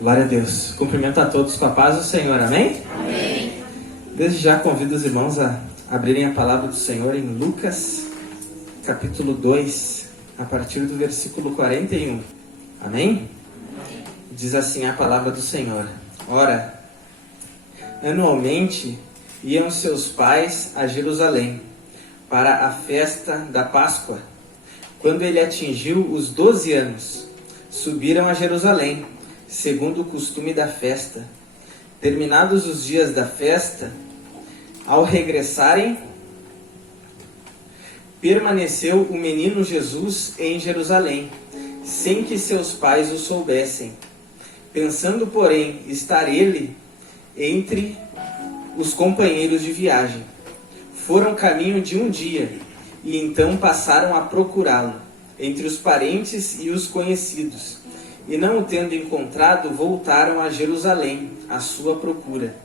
Glória a Deus. Cumprimento a todos com a paz do Senhor, amém? Amém. Desde já convido os irmãos a abrirem a palavra do Senhor em Lucas, capítulo 2, a partir do versículo 41. Amém? Diz assim a palavra do Senhor: Ora, anualmente iam seus pais a Jerusalém para a festa da Páscoa. Quando ele atingiu os 12 anos, subiram a Jerusalém, segundo o costume da festa. Terminados os dias da festa, ao regressarem, permaneceu o menino Jesus em Jerusalém, sem que seus pais o soubessem. Pensando, porém, estar ele entre os companheiros de viagem, foram caminho de um dia, e então passaram a procurá-lo entre os parentes e os conhecidos. E não o tendo encontrado, voltaram a Jerusalém à sua procura.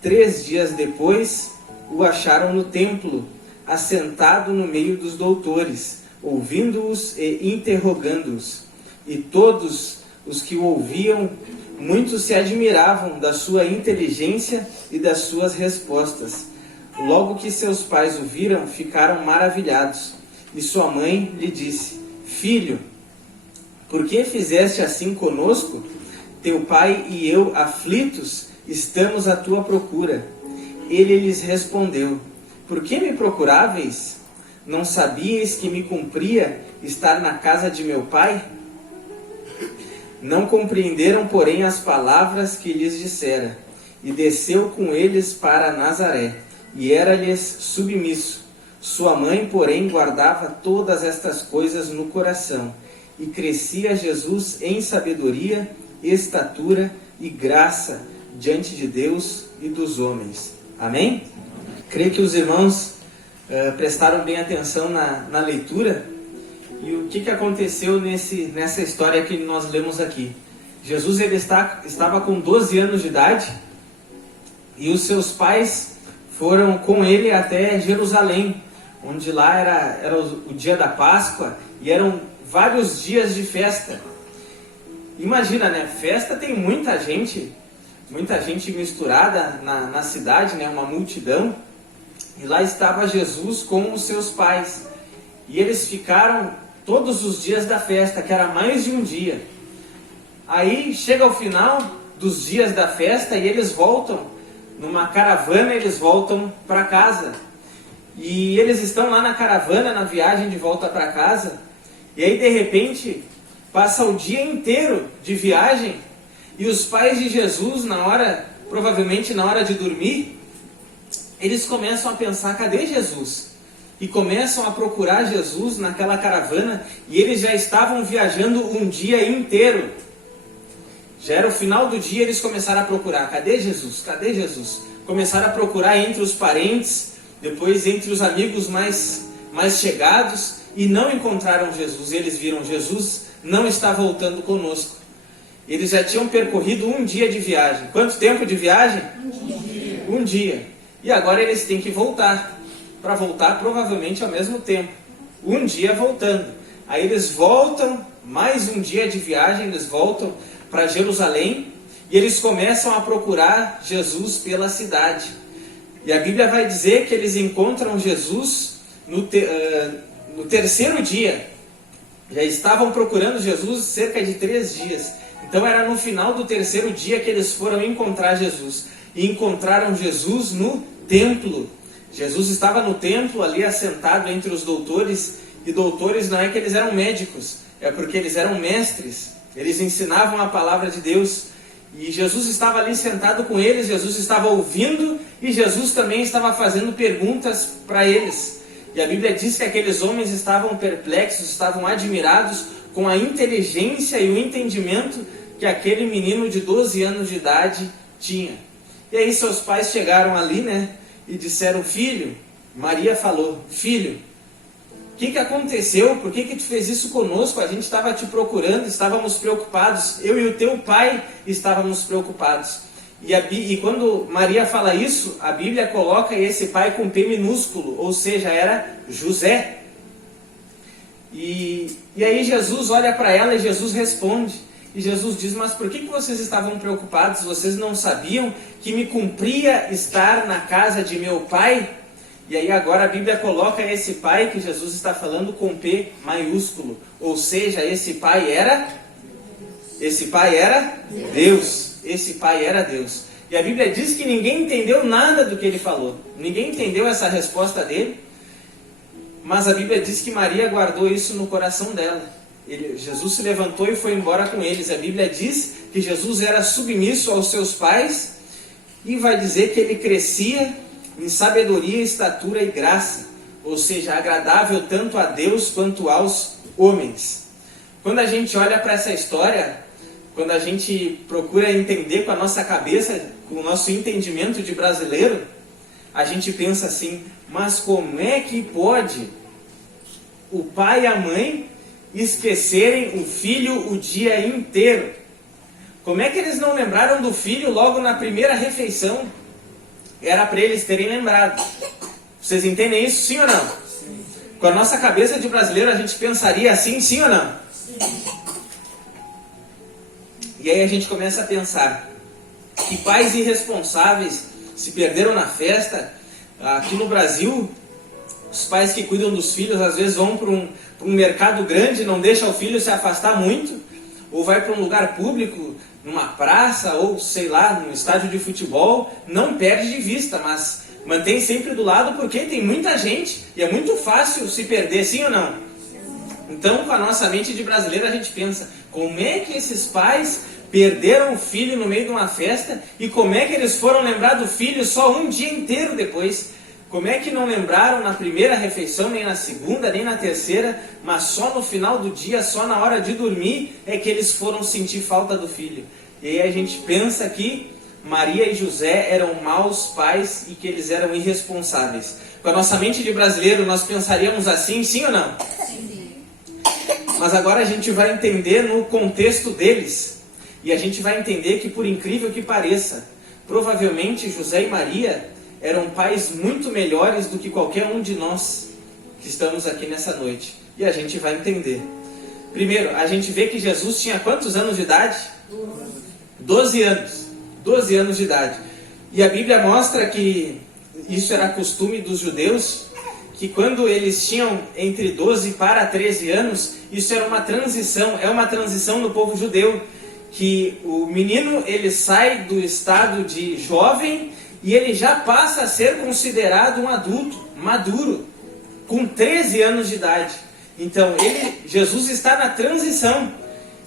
3 dias depois, o acharam no templo, assentado no meio dos doutores, ouvindo-os e interrogando-os. E todos os que o ouviam, muitos se admiravam da sua inteligência e das suas respostas. Logo que seus pais o viram, ficaram maravilhados. E sua mãe lhe disse: Filho, por que fizeste assim conosco? Teu pai e eu, aflitos, estamos à tua procura. Ele lhes respondeu: Por que me procuráveis? Não sabíeis que me cumpria estar na casa de meu pai? Não compreenderam, porém, as palavras que lhes dissera. E desceu com eles para Nazaré, e era-lhes submisso. Sua mãe, porém, guardava todas estas coisas no coração. E crescia Jesus em sabedoria, estatura e graça diante de Deus e dos homens. Amém? Creio que os irmãos prestaram bem atenção na leitura. E o que aconteceu nessa história que nós lemos aqui? Jesus ele estava com 12 anos de idade e os seus pais foram com ele até Jerusalém, onde lá era o dia da Páscoa e eram vários dias de festa. Imagina, né? Festa tem muita gente misturada na cidade, né? Uma multidão. E lá estava Jesus com os seus pais. E eles ficaram todos os dias da festa, que era mais de um dia. Aí chega ao final dos dias da festa e eles voltam numa caravana, eles voltam para casa. E eles estão lá na caravana, na viagem de volta para casa. E aí de repente passa o dia inteiro de viagem e os pais de Jesus, provavelmente na hora de dormir, eles começam a pensar: cadê Jesus? E começam a procurar Jesus naquela caravana, e eles já estavam viajando um dia inteiro. Já era o final do dia, eles começaram a procurar: cadê Jesus? Cadê Jesus? Começaram a procurar entre os parentes, depois entre os amigos mais chegados, e não encontraram Jesus. Eles viram: Jesus não está voltando conosco. Eles já tinham percorrido um dia de viagem. Quanto tempo de viagem? Um dia. E agora eles têm que voltar. Para voltar provavelmente ao mesmo tempo. Um dia voltando. Aí eles voltam, mais um dia de viagem, eles voltam para Jerusalém e eles começam a procurar Jesus pela cidade. E a Bíblia vai dizer que eles encontram Jesus no terceiro dia. Já estavam procurando Jesus cerca de 3 dias. Então era no final do terceiro dia que eles foram encontrar Jesus. E encontraram Jesus no templo. Jesus estava no templo ali assentado entre os doutores. E doutores não é que eles eram médicos, é porque eles eram mestres. Eles ensinavam a palavra de Deus. E Jesus estava ali sentado com eles, Jesus estava ouvindo e Jesus também estava fazendo perguntas para eles. E a Bíblia diz que aqueles homens estavam perplexos, estavam admirados com a inteligência e o entendimento que aquele menino de 12 anos de idade tinha. E aí seus pais chegaram ali, né, e disseram: Filho, Maria falou: Filho, o que aconteceu? Por que tu fez isso conosco? A gente estava te procurando, estávamos preocupados. Eu e o teu pai estávamos preocupados. E quando Maria fala isso, a Bíblia coloca esse pai com P minúsculo, ou seja, era José. E aí Jesus olha para ela e Jesus responde. E Jesus diz, mas por que vocês estavam preocupados? Vocês não sabiam que me cumpria estar na casa de meu Pai? E aí agora a Bíblia coloca esse Pai que Jesus está falando com P maiúsculo. Ou seja, esse Pai era Deus. Esse Pai era Deus. E a Bíblia diz que ninguém entendeu nada do que ele falou. Ninguém entendeu essa resposta dele. Mas a Bíblia diz que Maria guardou isso no coração dela. Jesus se levantou e foi embora com eles. A Bíblia diz que Jesus era submisso aos seus pais. E vai dizer que ele crescia em sabedoria, estatura e graça. Ou seja, agradável tanto a Deus quanto aos homens. Quando a gente olha para essa história, quando a gente procura entender com a nossa cabeça, com o nosso entendimento de brasileiro, a gente pensa assim, mas como é que pode o pai e a mãe esquecerem o filho o dia inteiro? Como é que eles não lembraram do filho logo na primeira refeição? Era para eles terem lembrado. Vocês entendem isso, sim ou não? Sim. Com a nossa cabeça de brasileiro, a gente pensaria assim, sim ou não? Sim. E aí a gente começa a pensar que pais irresponsáveis se perderam na festa. Aqui no Brasil, os pais que cuidam dos filhos às vezes vão para um mercado grande, não deixam o filho se afastar muito, ou vai para um lugar público, numa praça, ou sei lá, num estádio de futebol, não perde de vista, mas mantém sempre do lado porque tem muita gente e é muito fácil se perder, sim ou não? Então, com a nossa mente de brasileiro, a gente pensa, como é que esses pais perderam o filho no meio de uma festa e como é que eles foram lembrar do filho só um dia inteiro depois? Como é que não lembraram na primeira refeição, nem na segunda, nem na terceira, mas só no final do dia, só na hora de dormir, é que eles foram sentir falta do filho? E aí a gente pensa que Maria e José eram maus pais e que eles eram irresponsáveis. Com a nossa mente de brasileiro, nós pensaríamos assim, sim ou não? Sim. Mas agora a gente vai entender no contexto deles. E a gente vai entender que, por incrível que pareça, provavelmente José e Maria eram pais muito melhores do que qualquer um de nós que estamos aqui nessa noite. E a gente vai entender. Primeiro, a gente vê que Jesus tinha quantos anos de idade? 12 anos. 12 anos de idade. E a Bíblia mostra que isso era costume dos judeus, que quando eles tinham entre 12 para 13 anos, isso era uma transição, é uma transição no povo judeu, que o menino ele sai do estado de jovem e ele já passa a ser considerado um adulto, maduro, com 13 anos de idade. Então, Jesus está na transição.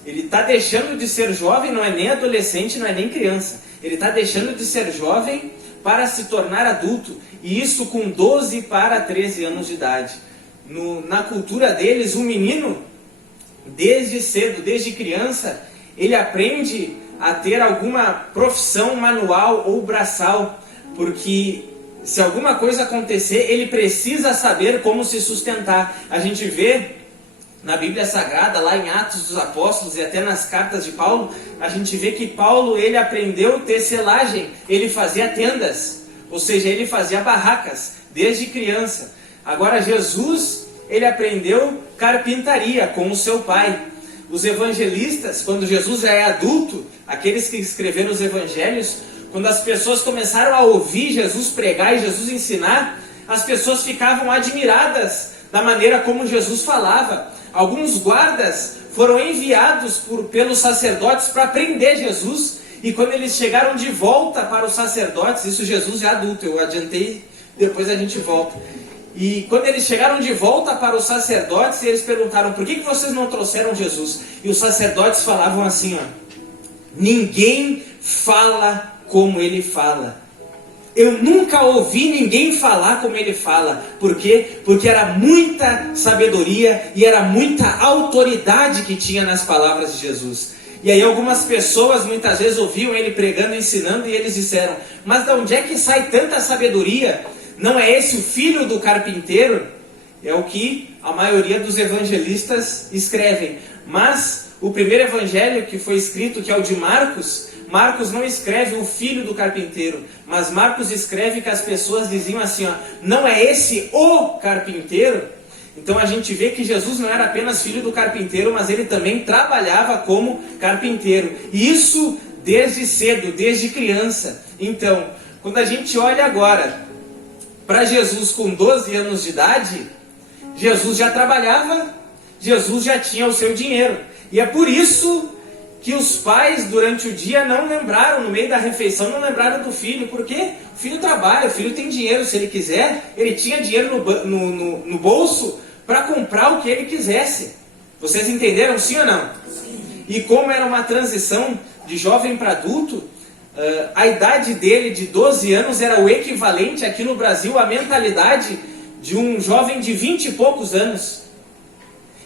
Ele está deixando de ser jovem, não é nem adolescente, não é nem criança. Ele está deixando de ser jovem para se tornar adulto. E isso com 12 para 13 anos de idade. Na cultura deles, um menino, desde cedo, desde criança, ele aprende a ter alguma profissão manual ou braçal, porque se alguma coisa acontecer, ele precisa saber como se sustentar. A gente vê na Bíblia Sagrada, lá em Atos dos Apóstolos e até nas cartas de Paulo, a gente vê que Paulo ele aprendeu tecelagem, ele fazia tendas, ou seja, ele fazia barracas desde criança. Agora Jesus, ele aprendeu carpintaria com o seu pai. Os evangelistas, quando Jesus já é adulto, aqueles que escreveram os evangelhos, quando as pessoas começaram a ouvir Jesus pregar e Jesus ensinar, as pessoas ficavam admiradas da maneira como Jesus falava. Alguns guardas foram enviados pelos sacerdotes para prender Jesus, e quando eles chegaram de volta para os sacerdotes, isso Jesus já adulto, eu adiantei, depois a gente volta. E quando eles chegaram de volta para os sacerdotes, eles perguntaram, por que vocês não trouxeram Jesus? E os sacerdotes falavam assim, ó, ninguém fala como ele fala. Eu nunca ouvi ninguém falar como ele fala. Por quê? Porque era muita sabedoria e era muita autoridade que tinha nas palavras de Jesus. E aí algumas pessoas muitas vezes ouviam ele pregando, ensinando, e eles disseram, mas de onde é que sai tanta sabedoria? Não é esse o filho do carpinteiro? É o que a maioria dos evangelistas escrevem. Mas o primeiro evangelho que foi escrito, que é o de Marcos, Marcos não escreve o filho do carpinteiro, mas Marcos escreve que as pessoas diziam assim, ó, não é esse o carpinteiro? Então a gente vê que Jesus não era apenas filho do carpinteiro, mas ele também trabalhava como carpinteiro. E isso desde cedo, desde criança. Então, quando a gente olha agora para Jesus com 12 anos de idade, Jesus já trabalhava, Jesus já tinha o seu dinheiro. E é por isso que os pais durante o dia não lembraram, no meio da refeição, não lembraram do filho, porque o filho trabalha, o filho tem dinheiro, se ele quiser, ele tinha dinheiro no bolso para comprar o que ele quisesse. Vocês entenderam, sim ou não? Sim. E como era uma transição de jovem para adulto, a idade dele de 12 anos era o equivalente aqui no Brasil à mentalidade de um jovem de 20 e poucos anos.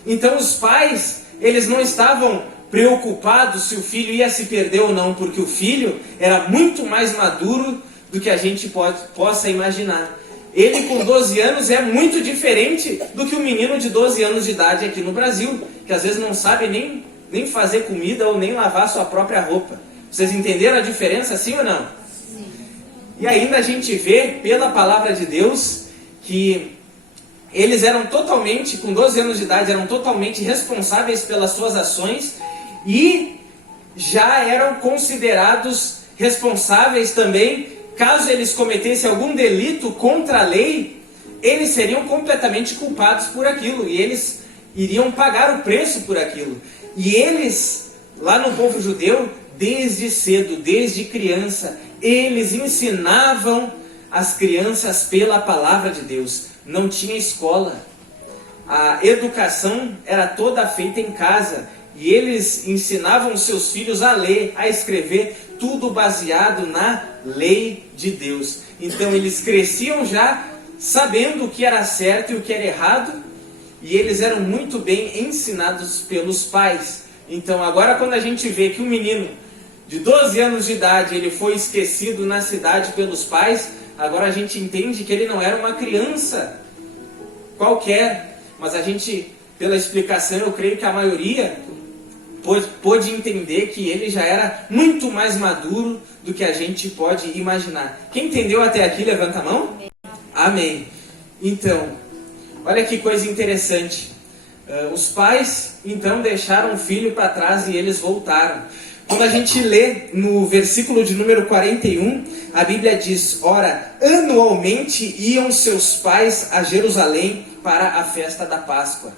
Então os pais, eles não estavam preocupados se o filho ia se perder ou não, porque o filho era muito mais maduro do que a gente possa imaginar. Ele com 12 anos é muito diferente do que o menino de 12 anos de idade aqui no Brasil, que às vezes não sabe nem fazer comida ou nem lavar sua própria roupa. Vocês entenderam a diferença, sim ou não? Sim. E ainda a gente vê pela palavra de Deus que eles eram totalmente, com 12 anos de idade, eram totalmente responsáveis pelas suas ações e já eram considerados responsáveis também, caso eles cometessem algum delito contra a lei, eles seriam completamente culpados por aquilo e eles iriam pagar o preço por aquilo. E eles, lá no povo judeu, desde cedo, desde criança, eles ensinavam as crianças pela palavra de Deus. Não tinha escola. A educação era toda feita em casa. E eles ensinavam seus filhos a ler, a escrever, tudo baseado na lei de Deus. Então eles cresciam já sabendo o que era certo e o que era errado. E eles eram muito bem ensinados pelos pais. Então agora quando a gente vê que um menino de 12 anos de idade, ele foi esquecido na cidade pelos pais, agora a gente entende que ele não era uma criança qualquer, mas a gente, pela explicação, eu creio que a maioria pôde entender que ele já era muito mais maduro do que a gente pode imaginar. Quem entendeu até aqui, levanta a mão. Amém. Então, olha que coisa interessante. Os pais, então, deixaram o filho para trás e eles voltaram. Quando a gente lê no versículo de número 41, a Bíblia diz: ora, anualmente iam seus pais a Jerusalém para a festa da Páscoa.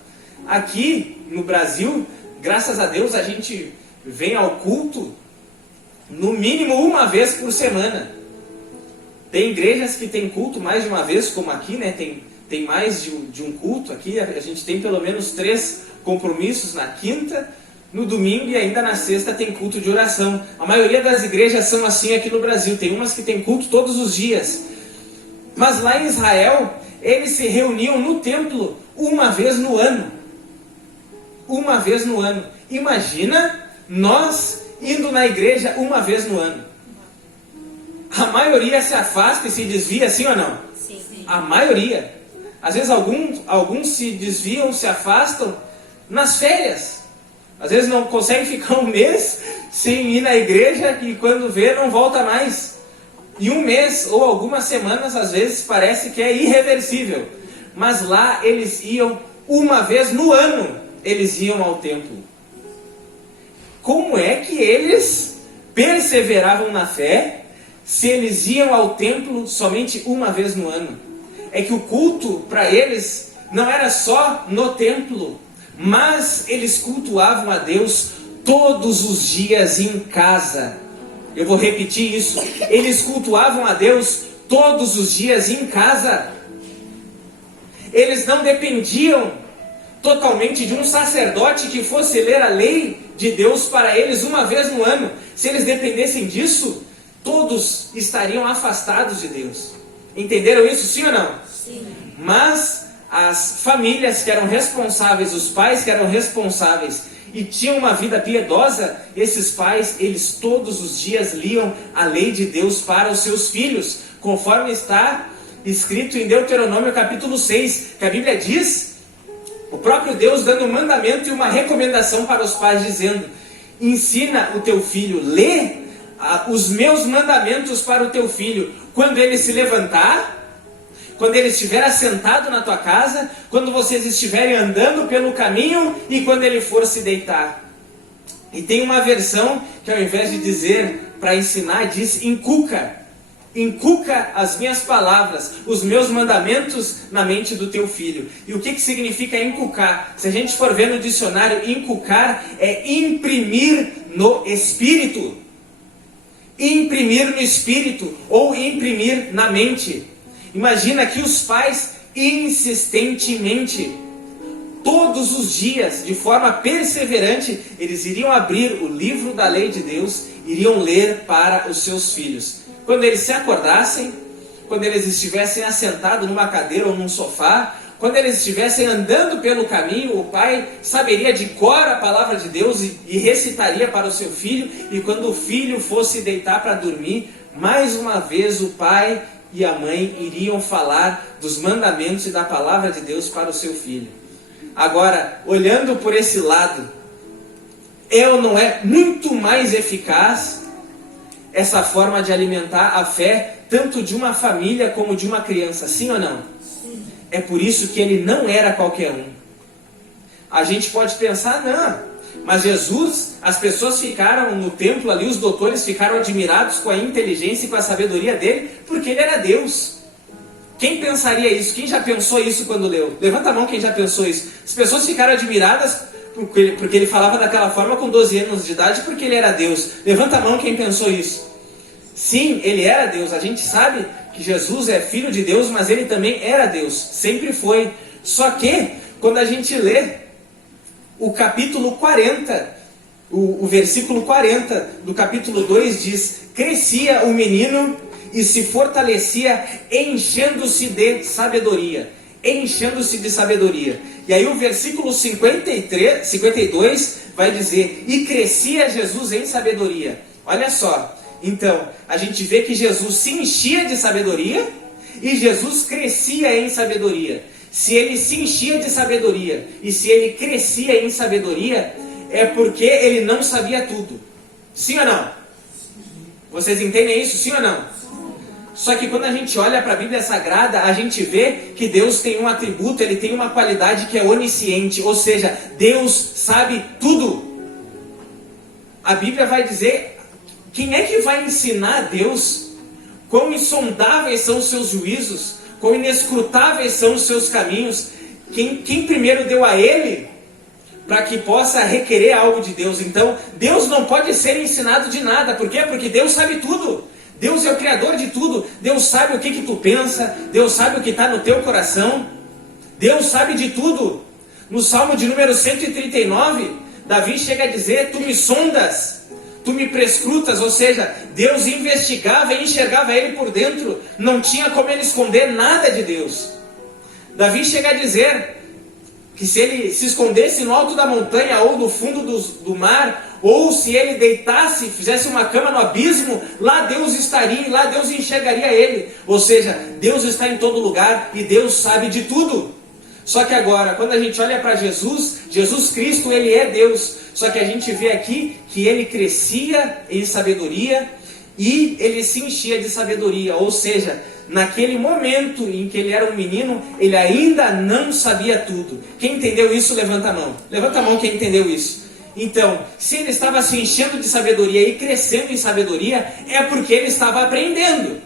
Aqui no Brasil, graças a Deus, a gente vem ao culto no mínimo uma vez por semana. Tem igrejas que tem culto mais de uma vez, como aqui, né? Tem mais de um culto aqui. A gente tem pelo menos 3 compromissos na quinta, no domingo e ainda na sexta tem culto de oração. A maioria das igrejas são assim aqui no Brasil. Tem umas que tem culto todos os dias. Mas lá em Israel, eles se reuniam no templo uma vez no ano. Uma vez no ano. Imagina nós indo na igreja uma vez no ano. A maioria se afasta e se desvia, sim ou não? Sim. A maioria. Às vezes alguns se desviam, se afastam nas férias. Às vezes não consegue ficar um mês sem ir na igreja e quando vê não volta mais. E um mês ou algumas semanas às vezes parece que é irreversível. Mas lá eles iam uma vez no ano, eles iam ao templo. Como é que eles perseveravam na fé se eles iam ao templo somente uma vez no ano? É que o culto para eles não era só no templo, mas eles cultuavam a Deus todos os dias em casa. Eu vou repetir isso. Eles cultuavam a Deus todos os dias em casa. Eles não dependiam totalmente de um sacerdote que fosse ler a lei de Deus para eles uma vez no ano. Se eles dependessem disso, todos estariam afastados de Deus. Entenderam isso, sim ou não? Sim. Mas as famílias que eram responsáveis, os pais que eram responsáveis e tinham uma vida piedosa, esses pais, eles todos os dias liam a lei de Deus para os seus filhos, conforme está escrito em Deuteronômio capítulo 6, que a Bíblia diz, o próprio Deus dando um mandamento e uma recomendação para os pais, dizendo: ensina o teu filho, lê os meus mandamentos para o teu filho, quando ele se levantar, quando ele estiver assentado na tua casa, quando vocês estiverem andando pelo caminho e quando ele for se deitar. E tem uma versão que ao invés de dizer para ensinar, diz inculca. Inculca as minhas palavras, os meus mandamentos na mente do teu filho. E o que significa inculcar? Se a gente for ver no dicionário, inculcar é imprimir no espírito. Imprimir no espírito ou imprimir na mente. Imagina que os pais insistentemente, todos os dias, de forma perseverante, eles iriam abrir o livro da lei de Deus, iriam ler para os seus filhos. Quando eles se acordassem, quando eles estivessem assentados numa cadeira ou num sofá, quando eles estivessem andando pelo caminho, o pai saberia de cor a palavra de Deus e recitaria para o seu filho, e quando o filho fosse deitar para dormir, mais uma vez o pai e a mãe iriam falar dos mandamentos e da palavra de Deus para o seu filho. Agora, olhando por esse lado, é ou não é muito mais eficaz essa forma de alimentar a fé, tanto de uma família como de uma criança, sim ou não? Sim. É por isso que ele não era qualquer um. A gente pode pensar, não, mas Jesus, as pessoas ficaram no templo ali, os doutores ficaram admirados com a inteligência e com a sabedoria dele, porque ele era Deus. Quem pensaria isso? Quem já pensou isso quando leu? Levanta a mão quem já pensou isso. As pessoas ficaram admiradas porque ele falava daquela forma com 12 anos de idade, porque ele era Deus. Levanta a mão quem pensou isso. Sim, ele era Deus. A gente sabe que Jesus é filho de Deus, mas ele também era Deus. Sempre foi. Só que, quando a gente lê o capítulo 40, o versículo 40 do capítulo 2 diz: crescia o menino e se fortalecia, enchendo-se de sabedoria. Enchendo-se de sabedoria. E aí o versículo 52 vai dizer: e crescia Jesus em sabedoria. Olha só, então, a gente vê que Jesus se enchia de sabedoria e Jesus crescia em sabedoria. Se ele se enchia de sabedoria e se ele crescia em sabedoria, é porque ele não sabia tudo. Sim ou não? Vocês entendem isso? Sim ou não? Só que quando a gente olha para a Bíblia Sagrada, a gente vê que Deus tem um atributo, ele tem uma qualidade que é onisciente, ou seja, Deus sabe tudo. A Bíblia vai dizer, quem é que vai ensinar a Deus quão insondáveis são os seus juízos, quão inescrutáveis são os seus caminhos? Quem primeiro deu a ele para que possa requerer algo de Deus? Então, Deus não pode ser ensinado de nada. Por quê? Porque Deus sabe tudo. Deus é o Criador de tudo. Deus sabe o que tu pensa. Deus sabe o que está no teu coração. Deus sabe de tudo. No Salmo de número 139, Davi chega a dizer: tu me sondas, tu me prescrutas. Ou seja, Deus investigava e enxergava ele por dentro. Não tinha como ele esconder nada de Deus. Davi chega a dizer que se ele se escondesse no alto da montanha ou no fundo do mar, ou se ele deitasse, fizesse uma cama no abismo, lá Deus estaria e lá Deus enxergaria ele. Ou seja, Deus está em todo lugar e Deus sabe de tudo. Só que agora, quando a gente olha para Jesus, Jesus Cristo, ele é Deus. Só que a gente vê aqui que ele crescia em sabedoria e ele se enchia de sabedoria. Ou seja, naquele momento em que ele era um menino, ele ainda não sabia tudo. Quem entendeu isso, levanta a mão. Levanta a mão quem entendeu isso. Então, se ele estava se enchendo de sabedoria e crescendo em sabedoria, é porque ele estava aprendendo.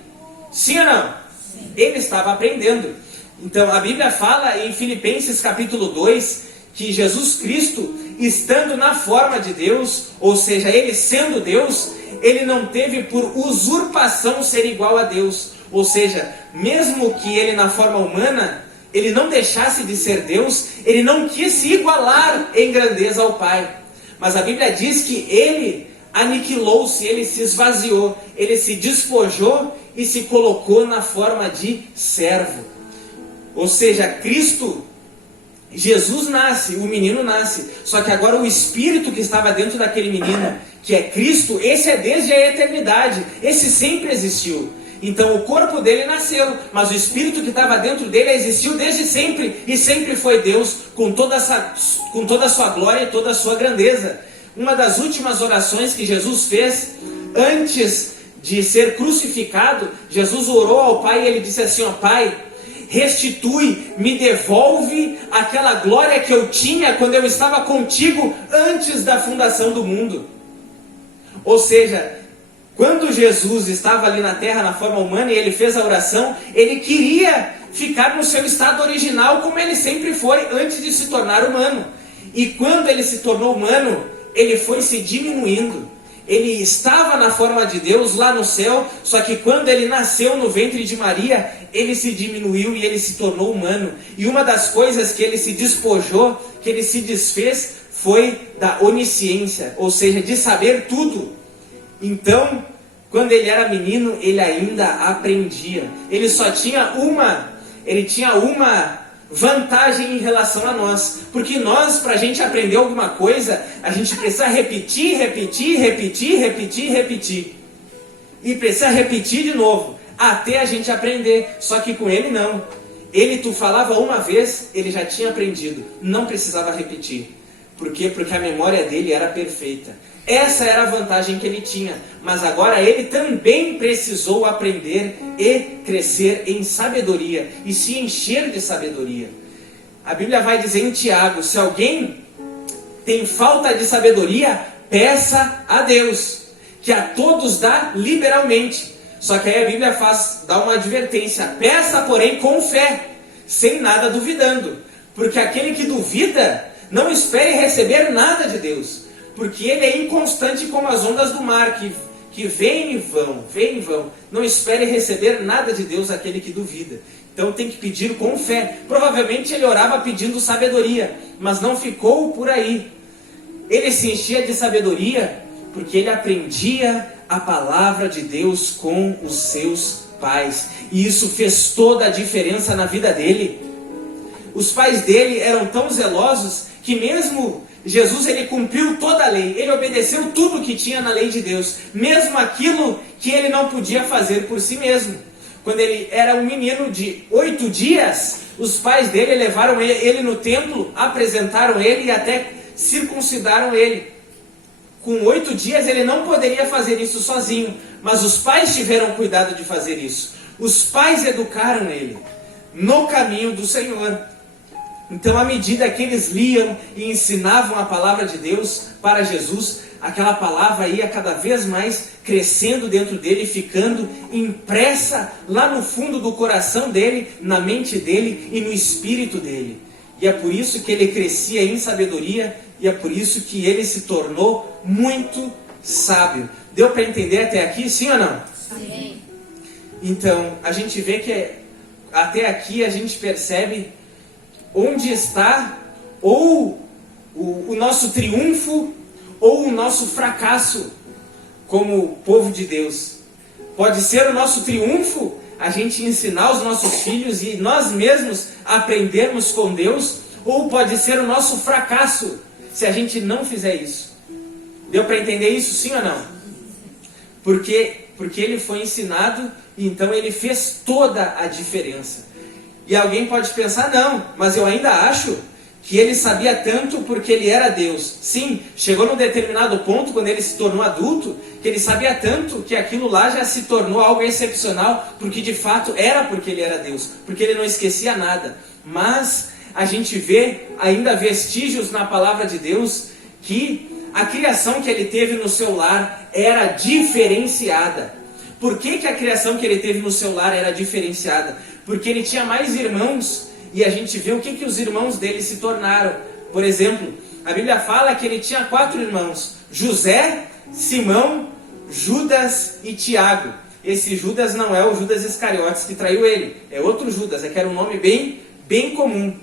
Sim ou não? Sim. Ele estava aprendendo. Então, a Bíblia fala em Filipenses capítulo 2, que Jesus Cristo, estando na forma de Deus, ou seja, ele sendo Deus, ele não teve por usurpação ser igual a Deus. Ou seja, mesmo que ele na forma humana, ele não deixasse de ser Deus, ele não quis se igualar em grandeza ao Pai. Mas a Bíblia diz que ele aniquilou-se, ele se esvaziou, ele se despojou e se colocou na forma de servo. Ou seja, Cristo, Jesus nasce, o menino nasce, só que agora o Espírito que estava dentro daquele menino, que é Cristo, esse é desde a eternidade, esse sempre existiu. Então o corpo dele nasceu, mas o Espírito que estava dentro dele existiu desde sempre, e sempre foi Deus, com toda a sua glória e toda a sua grandeza. Uma das últimas orações que Jesus fez, antes de ser crucificado, Jesus orou ao Pai e ele disse assim: ó Pai, restitui, me devolve aquela glória que eu tinha quando eu estava contigo antes da fundação do mundo. Ou seja, quando Jesus estava ali na terra, na forma humana, e ele fez a oração, ele queria ficar no seu estado original, como ele sempre foi antes de se tornar humano. E quando ele se tornou humano, ele foi se diminuindo. Ele estava na forma de Deus lá no céu, só que quando ele nasceu no ventre de Maria, ele se diminuiu e ele se tornou humano. E uma das coisas que ele se despojou, que ele se desfez, foi da onisciência, ou seja, de saber tudo. Então, quando ele era menino, ele ainda aprendia. Ele tinha uma vantagem em relação a nós. Porque nós, para a gente aprender alguma coisa, a gente precisa repetir. E precisa repetir de novo, até a gente aprender. Só que com ele não. Tu falava uma vez, ele já tinha aprendido. Não precisava repetir. Por quê? Porque a memória dele era perfeita. Essa era a vantagem que ele tinha. Mas agora ele também precisou aprender e crescer em sabedoria. E se encher de sabedoria. A Bíblia vai dizer em Tiago, se alguém tem falta de sabedoria, peça a Deus, que a todos dá liberalmente. Só que aí a Bíblia dá uma advertência. Peça, porém, com fé, sem nada duvidando. Porque aquele que duvida, não espere receber nada de Deus, porque ele é inconstante como as ondas do mar, que vêm e vão. Não espere receber nada de Deus aquele que duvida. Então tem que pedir com fé. Provavelmente ele orava pedindo sabedoria, mas não ficou por aí. Ele se enchia de sabedoria porque ele aprendia a palavra de Deus com os seus pais. E isso fez toda a diferença na vida dele. Os pais dele eram tão zelosos que mesmo Jesus, ele cumpriu toda a lei, ele obedeceu tudo que tinha na lei de Deus, mesmo aquilo que ele não podia fazer por si mesmo. Quando ele era um menino de 8 dias, os pais dele levaram ele no templo, apresentaram ele e até circuncidaram ele. Com 8 dias ele não poderia fazer isso sozinho, mas os pais tiveram cuidado de fazer isso. Os pais educaram ele no caminho do Senhor. Então, à medida que eles liam e ensinavam a palavra de Deus para Jesus, aquela palavra ia cada vez mais crescendo dentro dele, ficando impressa lá no fundo do coração dele, na mente dele e no espírito dele. E é por isso que ele crescia em sabedoria, e é por isso que ele se tornou muito sábio. Deu para entender até aqui, sim ou não? Sim. Então, a gente vê que até aqui a gente percebe onde está ou o nosso triunfo ou o nosso fracasso como povo de Deus. Pode ser o nosso triunfo a gente ensinar os nossos filhos e nós mesmos aprendermos com Deus, ou pode ser o nosso fracasso se a gente não fizer isso. Deu para entender isso, sim ou não? Porque ele foi ensinado e então ele fez toda a diferença. E alguém pode pensar, não, mas eu ainda acho que ele sabia tanto porque ele era Deus. Sim, chegou num determinado ponto, quando ele se tornou adulto, que ele sabia tanto que aquilo lá já se tornou algo excepcional, porque de fato era porque ele era Deus, porque ele não esquecia nada. Mas a gente vê ainda vestígios na palavra de Deus que a criação que ele teve no seu lar era diferenciada. Por que a criação que ele teve no seu lar era diferenciada? Porque ele tinha mais irmãos, e a gente vê o que os irmãos dele se tornaram. Por exemplo, a Bíblia fala que ele tinha 4 irmãos: José, Simão, Judas e Tiago. Esse Judas não é o Judas Iscariotes que traiu ele, é outro Judas, que era um nome bem comum.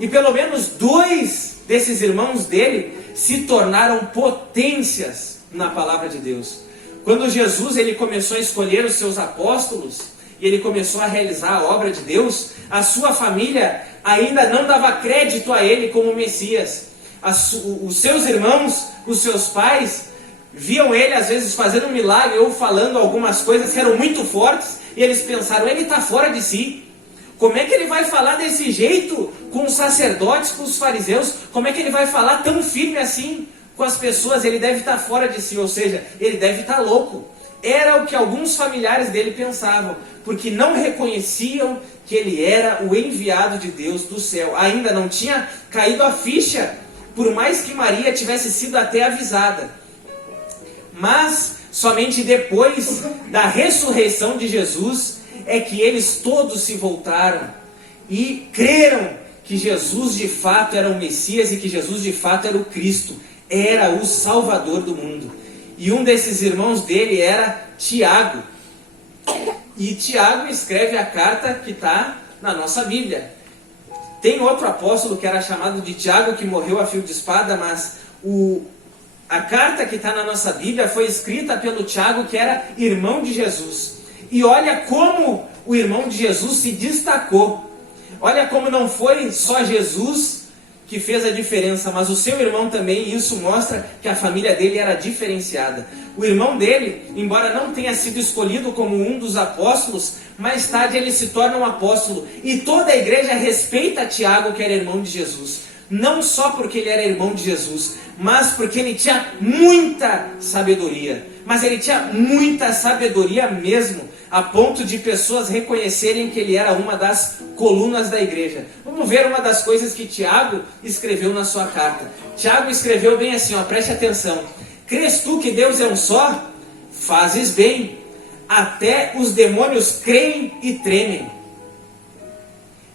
E pelo menos 2 desses irmãos dele se tornaram potências na palavra de Deus. Quando Jesus ele começou a escolher os seus apóstolos, e ele começou a realizar a obra de Deus, a sua família ainda não dava crédito a ele como Messias. Os seus irmãos, os seus pais, viam ele às vezes fazendo um milagre ou falando algumas coisas que eram muito fortes, e eles pensaram, ele está fora de si. Como é que ele vai falar desse jeito com os sacerdotes, com os fariseus? Como é que ele vai falar tão firme assim com as pessoas? Ele deve estar fora de si, ou seja, ele deve estar louco. era o que alguns familiares dele pensavam, porque não reconheciam que ele era o enviado de Deus do céu. Ainda não tinha caído a ficha, por mais que Maria tivesse sido até avisada. Mas somente depois da ressurreição de Jesus é que eles todos se voltaram e creram que Jesus de fato era o Messias e que Jesus de fato era o Cristo, era o Salvador do mundo. E um desses irmãos dele era Tiago. E Tiago escreve a carta que está na nossa Bíblia. Tem outro apóstolo que era chamado de Tiago, que morreu a fio de espada, mas a carta que está na nossa Bíblia foi escrita pelo Tiago, que era irmão de Jesus. E olha como o irmão de Jesus se destacou. Olha como não foi só Jesus que fez a diferença, mas o seu irmão também, e isso mostra que a família dele era diferenciada. O irmão dele, embora não tenha sido escolhido como um dos apóstolos, mais tarde ele se torna um apóstolo, e toda a igreja respeita Tiago, que era irmão de Jesus. Não só porque ele era irmão de Jesus, mas porque ele tinha muita sabedoria. Mas ele tinha muita sabedoria mesmo, a ponto de pessoas reconhecerem que ele era uma das colunas da igreja. Vamos ver uma das coisas que Tiago escreveu na sua carta. Tiago escreveu bem assim, preste atenção. Crês tu que Deus é um só? Fazes bem. Até os demônios creem e tremem.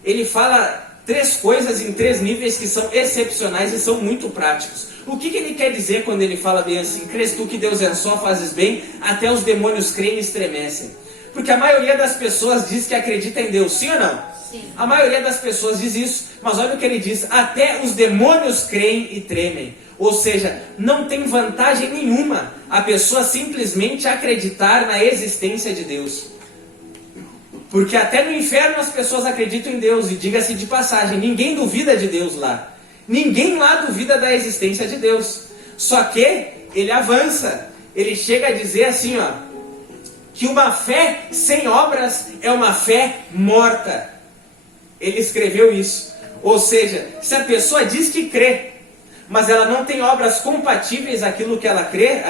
Ele fala 3 coisas em 3 níveis que são excepcionais e são muito práticos. O que ele quer dizer quando ele fala bem assim? Crês tu que Deus é só, fazes bem, até os demônios creem e estremecem. Porque a maioria das pessoas diz que acredita em Deus, sim ou não? Sim. A maioria das pessoas diz isso, mas olha o que ele diz, até os demônios creem e tremem. Ou seja, não tem vantagem nenhuma a pessoa simplesmente acreditar na existência de Deus. Porque até no inferno as pessoas acreditam em Deus, e diga-se de passagem, ninguém duvida de Deus lá. Ninguém lá duvida da existência de Deus. Só que ele avança, ele chega a dizer assim, que uma fé sem obras é uma fé morta. Ele escreveu isso. Ou seja, se a pessoa diz que crê, mas ela não tem obras compatíveis àquilo que ela crê,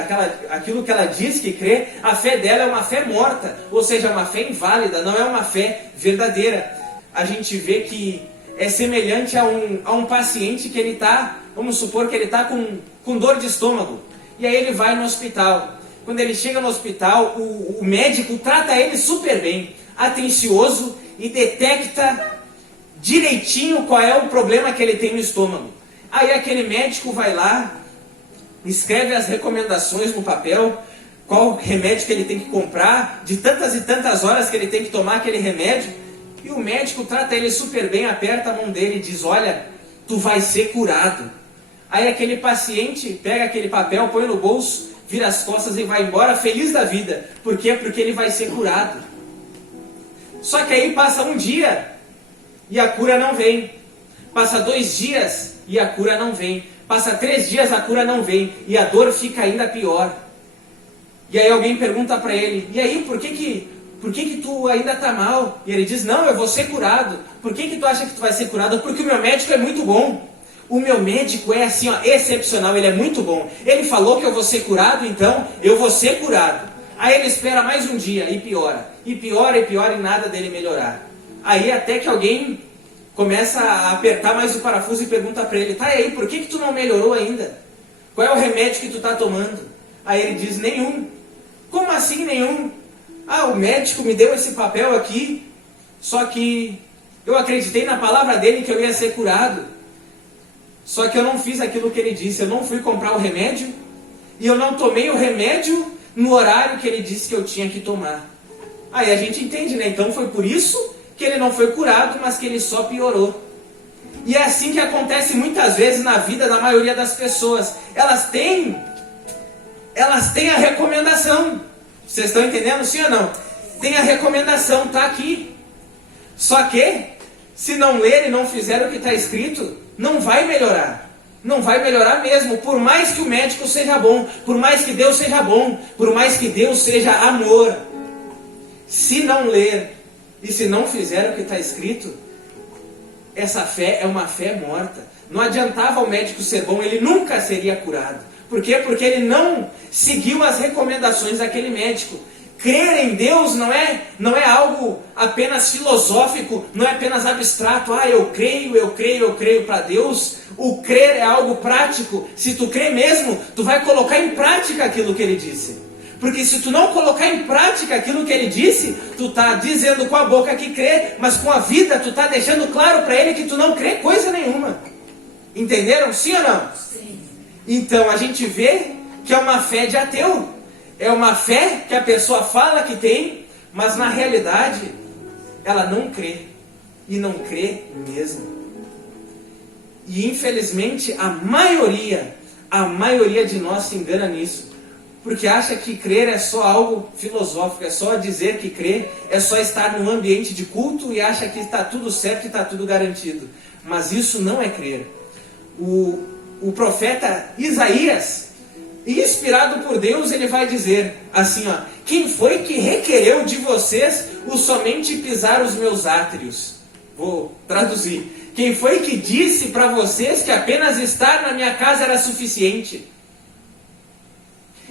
aquilo que ela diz que crê, a fé dela é uma fé morta, ou seja, uma fé inválida, não é uma fé verdadeira. A gente vê que é semelhante a um paciente que ele está, vamos supor que ele está com dor de estômago, e aí ele vai no hospital. Quando ele chega no hospital, o médico trata ele super bem, atencioso, e detecta direitinho qual é o problema que ele tem no estômago. Aí aquele médico vai lá, escreve as recomendações no papel, qual remédio que ele tem que comprar, de tantas e tantas horas que ele tem que tomar aquele remédio, e o médico trata ele super bem, aperta a mão dele e diz, olha, tu vai ser curado. Aí aquele paciente pega aquele papel, põe no bolso, vira as costas e vai embora feliz da vida. Por quê? Porque ele vai ser curado. Só que aí passa um dia e a cura não vem. Passa 2 dias e a cura não vem. Passa 3 dias, a cura não vem. E a dor fica ainda pior. E aí alguém pergunta para ele, e aí, por que tu ainda está mal? E ele diz, não, eu vou ser curado. Por que tu acha que tu vai ser curado? Porque o meu médico é muito bom. O meu médico é assim, excepcional, ele é muito bom. Ele falou que eu vou ser curado, então eu vou ser curado. Aí ele espera mais um dia e piora. E piora e piora e nada dele melhorar. Aí até que alguém começa a apertar mais o parafuso e pergunta para ele, tá, e aí, por que tu não melhorou ainda? Qual é o remédio que tu está tomando? Aí ele diz, nenhum. Como assim nenhum? O médico me deu esse papel aqui, só que eu acreditei na palavra dele que eu ia ser curado. Só que eu não fiz aquilo que ele disse, eu não fui comprar o remédio, e eu não tomei o remédio no horário que ele disse que eu tinha que tomar. Aí a gente entende, né? Então foi por isso que ele não foi curado, mas que ele só piorou. E é assim que acontece muitas vezes na vida da maioria das pessoas. Elas têm a recomendação. Vocês estão entendendo, sim ou não? Tem a recomendação, está aqui. Só que, se não ler e não fizer o que está escrito, não vai melhorar. Não vai melhorar mesmo, por mais que o médico seja bom, por mais que Deus seja bom, por mais que Deus seja amor. Se não ler e se não fizer o que está escrito, essa fé é uma fé morta. Não adiantava o médico ser bom, ele nunca seria curado. Por quê? Porque ele não seguiu as recomendações daquele médico. Crer em Deus não é algo apenas filosófico, não é apenas abstrato. Eu creio para Deus. O crer é algo prático. Se tu crê mesmo, tu vai colocar em prática aquilo que ele disse. Porque se tu não colocar em prática aquilo que ele disse, tu está dizendo com a boca que crê, mas com a vida tu está deixando claro para ele que tu não crê coisa nenhuma. Entenderam? Sim ou não? Sim. Então a gente vê que é uma fé de ateu. É uma fé que a pessoa fala que tem, mas na realidade ela não crê. E não crê mesmo. E infelizmente a maioria de nós se engana nisso. Porque acha que crer é só algo filosófico, é só dizer que crê, é só estar num ambiente de culto e acha que está tudo certo e está tudo garantido. Mas isso não é crer. O profeta Isaías, inspirado por Deus, ele vai dizer assim, quem foi que requereu de vocês o somente pisar os meus átrios? Vou traduzir. Quem foi que disse para vocês que apenas estar na minha casa era suficiente?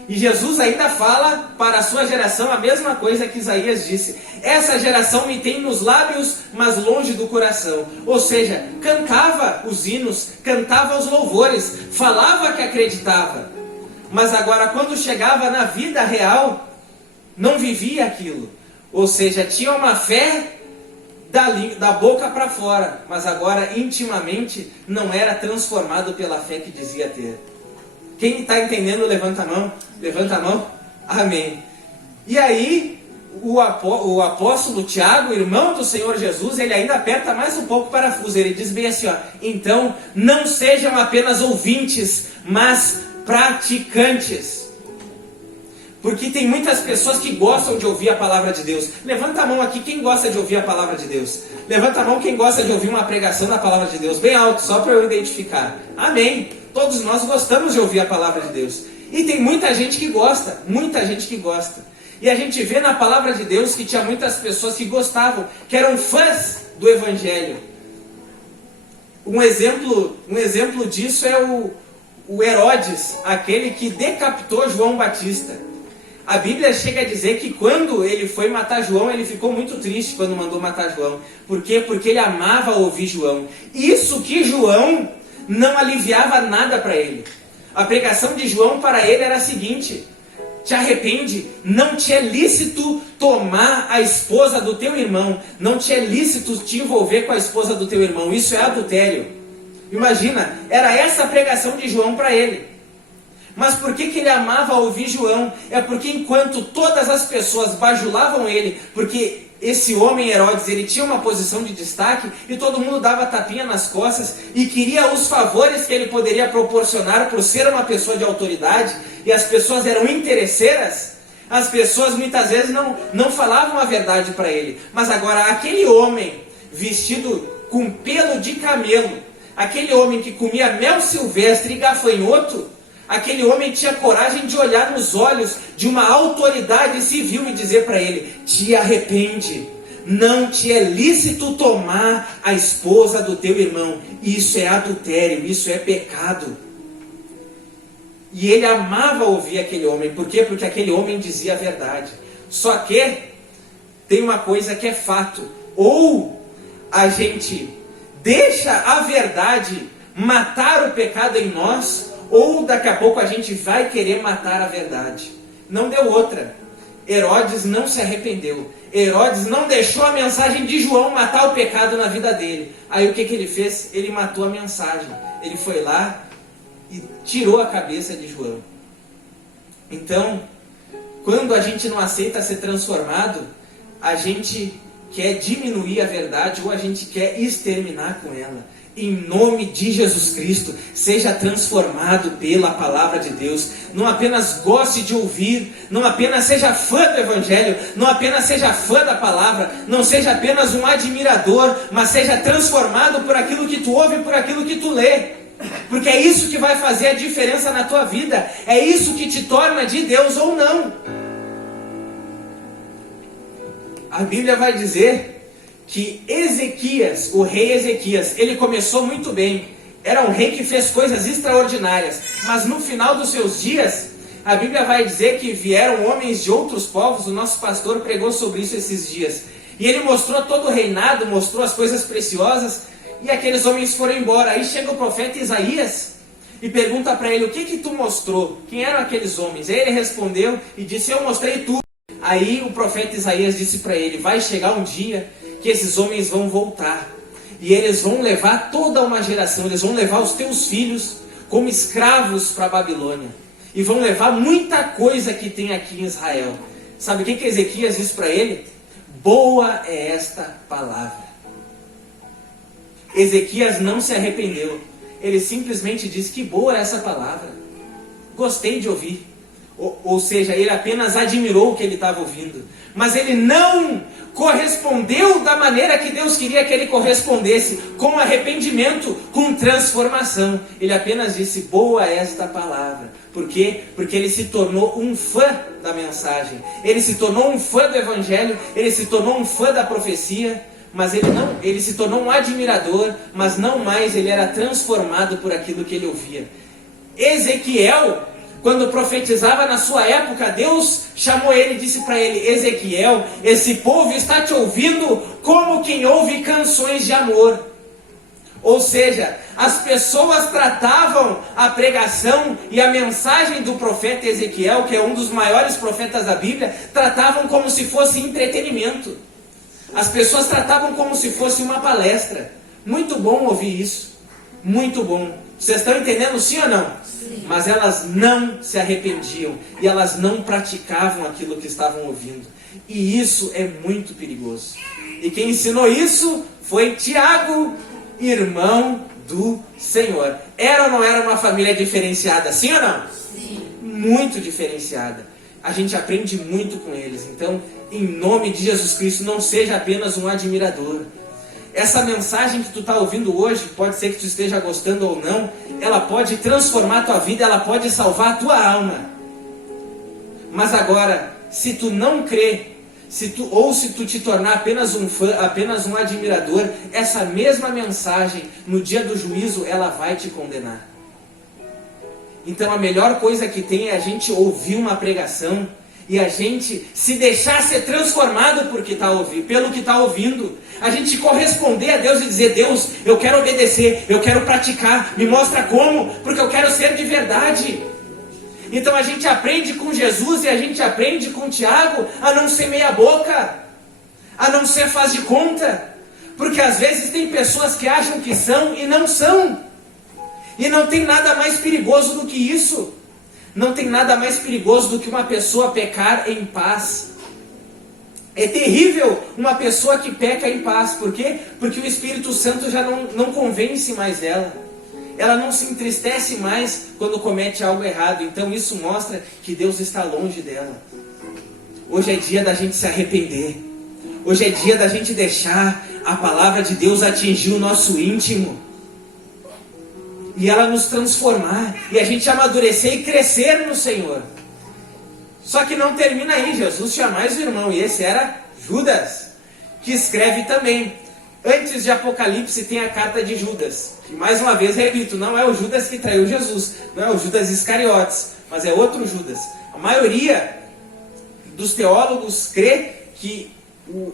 E Jesus ainda fala para a sua geração a mesma coisa que Isaías disse. Essa geração me tem nos lábios, mas longe do coração. Ou seja, cantava os hinos, cantava os louvores, falava que acreditava. Mas agora quando chegava na vida real, não vivia aquilo. Ou seja, tinha uma fé da boca para fora, mas agora intimamente não era transformado pela fé que dizia ter. Quem está entendendo, levanta a mão. Levanta a mão. Amém. E aí, o apóstolo Tiago, irmão do Senhor Jesus, ele ainda aperta mais um pouco o parafuso. Ele diz bem assim, então, não sejam apenas ouvintes, mas praticantes. Porque tem muitas pessoas que gostam de ouvir a palavra de Deus. Levanta a mão aqui quem gosta de ouvir a palavra de Deus. Levanta a mão quem gosta de ouvir uma pregação da palavra de Deus. Bem alto, só para eu identificar. Amém. Todos nós gostamos de ouvir a palavra de Deus. E tem muita gente que gosta. Muita gente que gosta. E a gente vê na palavra de Deus que tinha muitas pessoas que gostavam, que eram fãs do Evangelho. Um exemplo disso é o Herodes, aquele que decapitou João Batista. A Bíblia chega a dizer que quando ele foi matar João, ele ficou muito triste quando mandou matar João. Por quê? Porque ele amava ouvir João. Isso que João não aliviava nada para ele. A pregação de João para ele era a seguinte: te arrepende, não te é lícito tomar a esposa do teu irmão, não te é lícito te envolver com a esposa do teu irmão, isso é adultério. Imagina, era essa a pregação de João para ele. Mas por que ele amava ouvir João? É porque enquanto todas as pessoas bajulavam ele, porque esse homem Herodes, ele tinha uma posição de destaque, e todo mundo dava tapinha nas costas, e queria os favores que ele poderia proporcionar por ser uma pessoa de autoridade, e as pessoas eram interesseiras, as pessoas muitas vezes não falavam a verdade para ele. Mas agora aquele homem vestido com pelo de camelo, aquele homem que comia mel silvestre e gafanhoto, aquele homem tinha coragem de olhar nos olhos de uma autoridade civil e dizer para ele: te arrepende, não te é lícito tomar a esposa do teu irmão, isso é adultério, isso é pecado. E ele amava ouvir aquele homem. Por quê? Porque aquele homem dizia a verdade. Só que tem uma coisa que é fato: ou a gente deixa a verdade matar o pecado em nós, ou daqui a pouco a gente vai querer matar a verdade. Não deu outra. Herodes não se arrependeu. Herodes não deixou a mensagem de João matar o pecado na vida dele. Aí o que ele fez? Ele matou a mensagem. Ele foi lá e tirou a cabeça de João. Então, quando a gente não aceita ser transformado, a gente quer diminuir a verdade ou a gente quer exterminar com ela. Em nome de Jesus Cristo, seja transformado pela palavra de Deus. Não apenas goste de ouvir, não apenas seja fã do Evangelho, não apenas seja fã da palavra, não seja apenas um admirador, mas seja transformado por aquilo que tu ouve, por aquilo que tu lê. Porque é isso que vai fazer a diferença na tua vida, é isso que te torna de Deus ou não. A Bíblia vai dizer que Ezequias, o rei Ezequias, ele começou muito bem. Era um rei que fez coisas extraordinárias. Mas no final dos seus dias, a Bíblia vai dizer que vieram homens de outros povos. O nosso pastor pregou sobre isso esses dias. E ele mostrou todo o reinado, mostrou as coisas preciosas. E aqueles homens foram embora. Aí chega o profeta Isaías e pergunta para ele: o que tu mostrou? Quem eram aqueles homens? Aí ele respondeu e disse: eu mostrei tudo. Aí o profeta Isaías disse para ele: vai chegar um dia que esses homens vão voltar. E eles vão levar toda uma geração, eles vão levar os teus filhos como escravos para a Babilônia. E vão levar muita coisa que tem aqui em Israel. Sabe o que Ezequias disse para ele? Boa é esta palavra. Ezequias não se arrependeu. Ele simplesmente disse: que boa é essa palavra. Gostei de ouvir. Ou seja, ele apenas admirou o que ele estava ouvindo. Mas ele não correspondeu da maneira que Deus queria que ele correspondesse, com arrependimento, com transformação. Ele apenas disse: boa é esta palavra. Por quê? Porque ele se tornou um fã da mensagem. Ele se tornou um fã do evangelho. Ele se tornou um fã da profecia. Mas ele se tornou um admirador, mas não mais ele era transformado por aquilo que ele ouvia. Ezequiel, quando profetizava na sua época, Deus chamou ele e disse para ele: Ezequiel, esse povo está te ouvindo como quem ouve canções de amor. Ou seja, as pessoas tratavam a pregação e a mensagem do profeta Ezequiel, que é um dos maiores profetas da Bíblia, tratavam como se fosse entretenimento. As pessoas tratavam como se fosse uma palestra. Muito bom ouvir isso. Muito bom. Vocês estão entendendo, sim ou não? Sim. Mas elas não se arrependiam. E elas não praticavam aquilo que estavam ouvindo. E isso é muito perigoso. E quem ensinou isso foi Tiago, irmão do Senhor. Era ou não era uma família diferenciada? Sim ou não? Sim. Muito diferenciada. A gente aprende muito com eles. Então, em nome de Jesus Cristo, não seja apenas um admirador. Essa mensagem que tu está ouvindo hoje, pode ser que tu esteja gostando ou não, ela pode transformar a tua vida, ela pode salvar a tua alma. Mas agora, se tu não crê, se tu te tornar apenas um fã, apenas um admirador, essa mesma mensagem, no dia do juízo, ela vai te condenar. Então a melhor coisa que tem é a gente ouvir uma pregação e a gente se deixar ser transformado pelo que está ouvindo. A gente corresponder a Deus e dizer: Deus, eu quero obedecer, eu quero praticar, me mostra como, porque eu quero ser de verdade. Então a gente aprende com Jesus e a gente aprende com Tiago a não ser meia boca, a não ser faz de conta. Porque às vezes tem pessoas que acham que são e não são. E não tem nada mais perigoso do que isso. Não tem nada mais perigoso do que uma pessoa pecar em paz. É terrível uma pessoa que peca em paz. Por quê? Porque o Espírito Santo já não convence mais ela. Ela não se entristece mais quando comete algo errado. Então isso mostra que Deus está longe dela. Hoje é dia da gente se arrepender. Hoje é dia da gente deixar a palavra de Deus atingir o nosso íntimo. E ela nos transformar. E a gente amadurecer e crescer no Senhor. Só que não termina aí. Jesus tinha mais um irmão. E esse era Judas. Que escreve também. Antes de Apocalipse tem a carta de Judas. Que mais uma vez repito, não é o Judas que traiu Jesus. Não é o Judas Iscariotes. Mas é outro Judas. A maioria dos teólogos crê que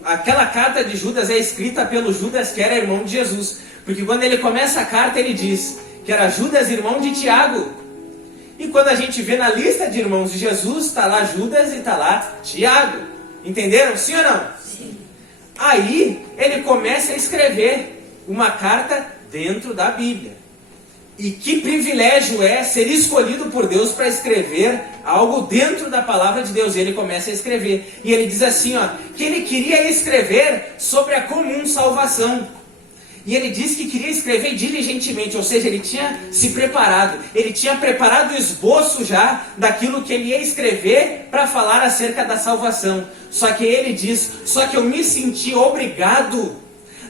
aquela carta de Judas é escrita pelo Judas que era irmão de Jesus. Porque quando ele começa a carta ele diz que era Judas, irmão de Tiago. E quando a gente vê na lista de irmãos de Jesus, está lá Judas e está lá Tiago. Entenderam? Sim ou não? Sim. Aí ele começa a escrever uma carta dentro da Bíblia. E que privilégio é ser escolhido por Deus para escrever algo dentro da palavra de Deus. E ele começa a escrever. E ele diz assim, que ele queria escrever sobre a comum salvação. E ele disse que queria escrever diligentemente, ou seja, ele tinha se preparado. Ele tinha preparado o esboço já daquilo que ele ia escrever para falar acerca da salvação. Só que ele diz, só que eu me senti obrigado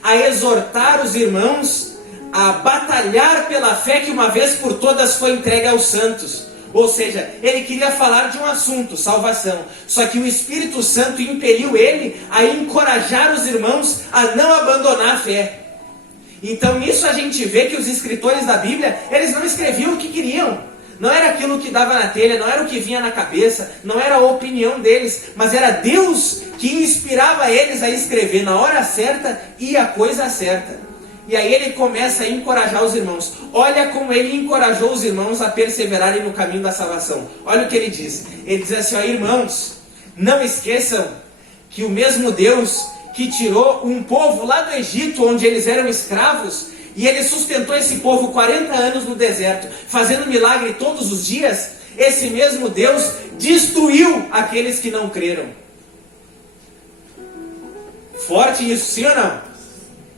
a exortar os irmãos a batalhar pela fé que uma vez por todas foi entregue aos santos. Ou seja, ele queria falar de um assunto, salvação. Só que o Espírito Santo impeliu ele a encorajar os irmãos a não abandonar a fé. Então nisso a gente vê que os escritores da Bíblia, eles não escreviam o que queriam. Não era aquilo que dava na telha, não era o que vinha na cabeça, não era a opinião deles, mas era Deus que inspirava eles a escrever na hora certa e a coisa certa. E aí ele começa a encorajar os irmãos. Olha como ele encorajou os irmãos a perseverarem no caminho da salvação. Olha o que ele diz. Ele diz assim, ó, irmãos, não esqueçam que o mesmo Deus que tirou um povo lá do Egito, onde eles eram escravos, e ele sustentou esse povo 40 anos no deserto, fazendo milagre todos os dias, esse mesmo Deus destruiu aqueles que não creram. Forte isso, sim ou não?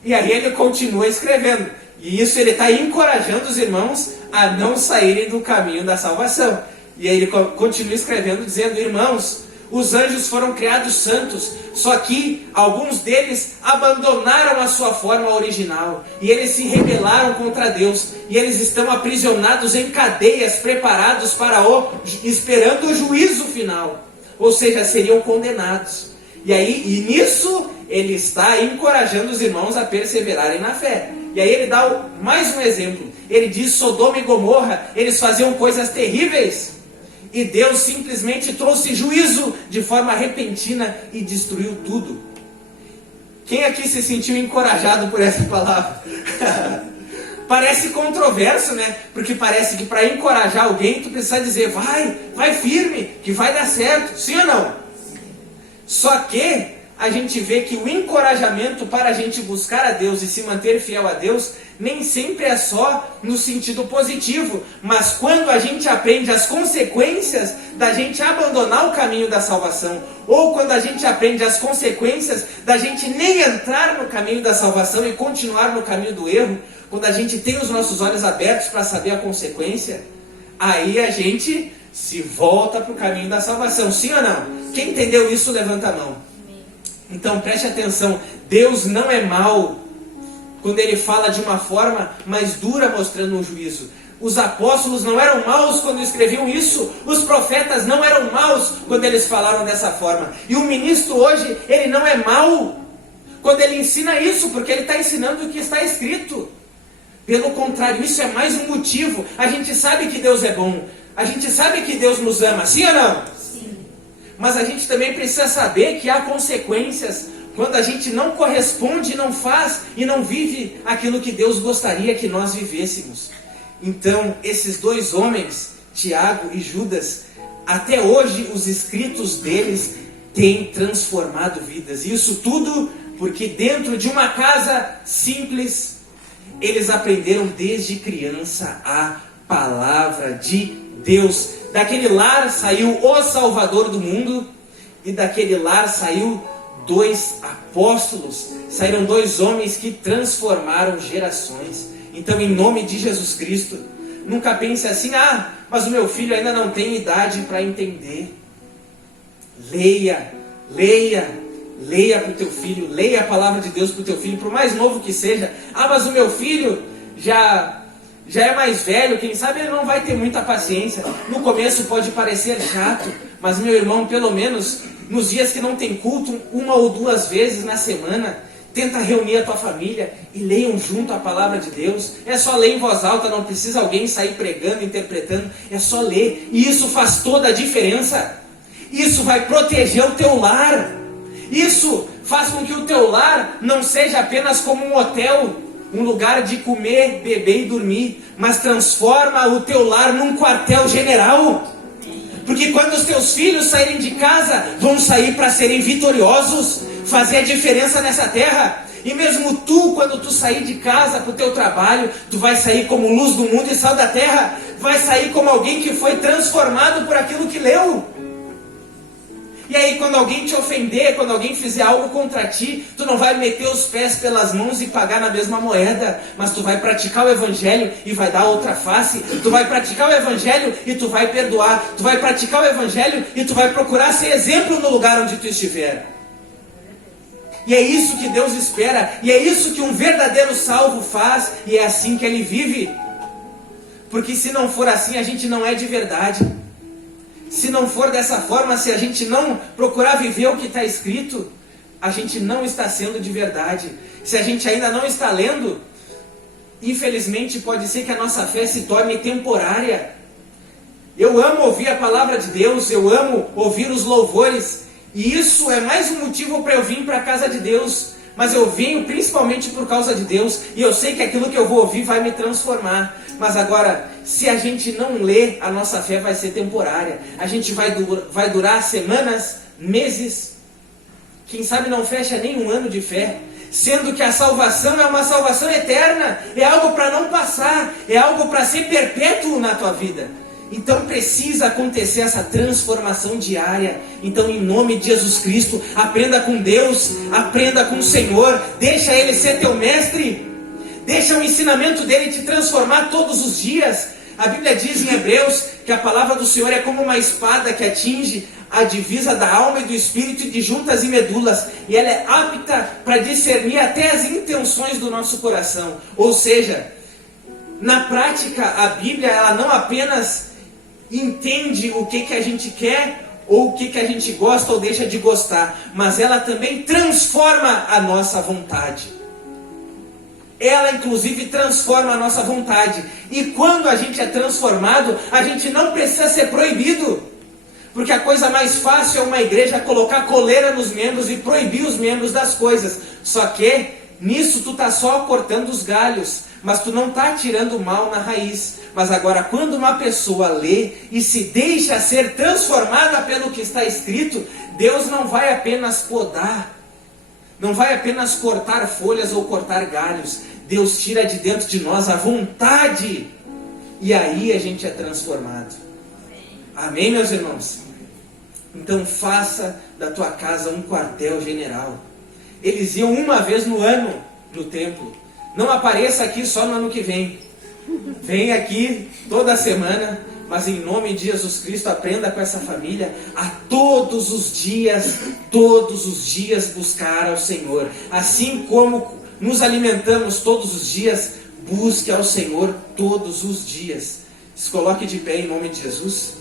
E aí ele continua escrevendo. E isso ele está encorajando os irmãos a não saírem do caminho da salvação. E aí ele continua escrevendo, dizendo, irmãos, os anjos foram criados santos, só que alguns deles abandonaram a sua forma original, e eles se rebelaram contra Deus, e eles estão aprisionados em cadeias, preparados para esperando o juízo final, ou seja, seriam condenados. E nisso ele está encorajando os irmãos a perseverarem na fé. E aí ele dá mais um exemplo. Ele diz, Sodoma e Gomorra, eles faziam coisas terríveis, e Deus simplesmente trouxe juízo de forma repentina e destruiu tudo. Quem aqui se sentiu encorajado por essa palavra? Parece controverso, né? Porque parece que para encorajar alguém, tu precisa dizer, vai firme, que vai dar certo. Sim ou não? Só que a gente vê que o encorajamento para a gente buscar a Deus e se manter fiel a Deus, nem sempre é só no sentido positivo, mas quando a gente aprende as consequências da gente abandonar o caminho da salvação, ou quando a gente aprende as consequências da gente nem entrar no caminho da salvação e continuar no caminho do erro, quando a gente tem os nossos olhos abertos para saber a consequência, aí a gente se volta para o caminho da salvação. Sim ou não? Quem entendeu isso, levanta a mão. Então preste atenção, Deus não é mau quando ele fala de uma forma mais dura mostrando um juízo. Os apóstolos não eram maus quando escreviam isso, os profetas não eram maus quando eles falaram dessa forma. E o ministro hoje, ele não é mau quando ele ensina isso, porque ele está ensinando o que está escrito. Pelo contrário, isso é mais um motivo. A gente sabe que Deus é bom, a gente sabe que Deus nos ama, sim ou não? Mas a gente também precisa saber que há consequências quando a gente não corresponde, não faz e não vive aquilo que Deus gostaria que nós vivêssemos. Então, esses dois homens, Tiago e Judas, até hoje os escritos deles têm transformado vidas. E isso tudo porque dentro de uma casa simples, eles aprenderam desde criança a palavra de Deus. Daquele lar saiu o Salvador do mundo, e daquele lar saiu dois apóstolos, saíram dois homens que transformaram gerações. Então, em nome de Jesus Cristo, nunca pense assim, mas o meu filho ainda não tem idade para entender. Leia para o teu filho, leia a palavra de Deus para o teu filho, por mais novo que seja. Mas o meu filho já é mais velho, quem sabe ele não vai ter muita paciência. No começo pode parecer chato, mas meu irmão, pelo menos nos dias que não tem culto, 1 ou 2 vezes na semana, tenta reunir a tua família e leiam junto a palavra de Deus. É só ler em voz alta, não precisa alguém sair pregando, interpretando, é só ler. E isso faz toda a diferença. Isso vai proteger o teu lar. Isso faz com que o teu lar não seja apenas como um hotel, um lugar de comer, beber e dormir, mas transforma o teu lar num quartel-general. Porque quando os teus filhos saírem de casa, vão sair para serem vitoriosos, fazer a diferença nessa terra. E mesmo tu, quando tu sair de casa para o teu trabalho, tu vai sair como luz do mundo e sal da terra. Vai sair como alguém que foi transformado por aquilo que leu. E aí quando alguém te ofender, quando alguém fizer algo contra ti, tu não vai meter os pés pelas mãos e pagar na mesma moeda, mas tu vai praticar o evangelho e vai dar outra face. Tu vai praticar o evangelho e tu vai perdoar. Tu vai praticar o evangelho e tu vai procurar ser exemplo no lugar onde tu estiver. E é isso que Deus espera, e é isso que um verdadeiro salvo faz, e é assim que ele vive. Porque se não for assim, a gente não é de verdade. Se não for dessa forma, se a gente não procurar viver o que está escrito, a gente não está sendo de verdade. Se a gente ainda não está lendo, infelizmente pode ser que a nossa fé se torne temporária. Eu amo ouvir a palavra de Deus, eu amo ouvir os louvores, e isso é mais um motivo para eu vir para a casa de Deus. Mas eu venho principalmente por causa de Deus, e eu sei que aquilo que eu vou ouvir vai me transformar. Mas agora, se a gente não lê, a nossa fé vai ser temporária. A gente vai durar semanas, meses, quem sabe não fecha nem um ano de fé. Sendo que a salvação é uma salvação eterna, é algo para não passar, é algo para ser perpétuo na tua vida. Então precisa acontecer essa transformação diária. Então, em nome de Jesus Cristo, aprenda com Deus, aprenda com o Senhor, deixa Ele ser teu mestre, deixa o ensinamento dele te transformar todos os dias. A Bíblia diz em Hebreus que a palavra do Senhor é como uma espada que atinge a divisa da alma e do espírito e de juntas e medulas, e ela é apta para discernir até as intenções do nosso coração. Ou seja, na prática, a Bíblia ela não apenas entende o que a gente quer, ou o que a gente gosta ou deixa de gostar, mas ela também transforma a nossa vontade. Ela inclusive transforma a nossa vontade. E quando a gente é transformado, a gente não precisa ser proibido. Porque a coisa mais fácil é uma igreja colocar coleira nos membros e proibir os membros das coisas. Só que nisso tu tá só cortando os galhos, mas tu não tá tirando o mal na raiz. Mas agora, quando uma pessoa lê e se deixa ser transformada pelo que está escrito, Deus não vai apenas podar, não vai apenas cortar folhas ou cortar galhos. Deus tira de dentro de nós a vontade, e aí a gente é transformado. Amém, meus irmãos? Então faça da tua casa um quartel-general. Eles iam uma vez no ano no templo. Não apareça aqui só no ano que vem. Vem aqui toda semana, mas em nome de Jesus Cristo, aprenda com essa família a todos os dias buscar ao Senhor. Assim como nos alimentamos todos os dias, busque ao Senhor todos os dias. Se coloque de pé em nome de Jesus.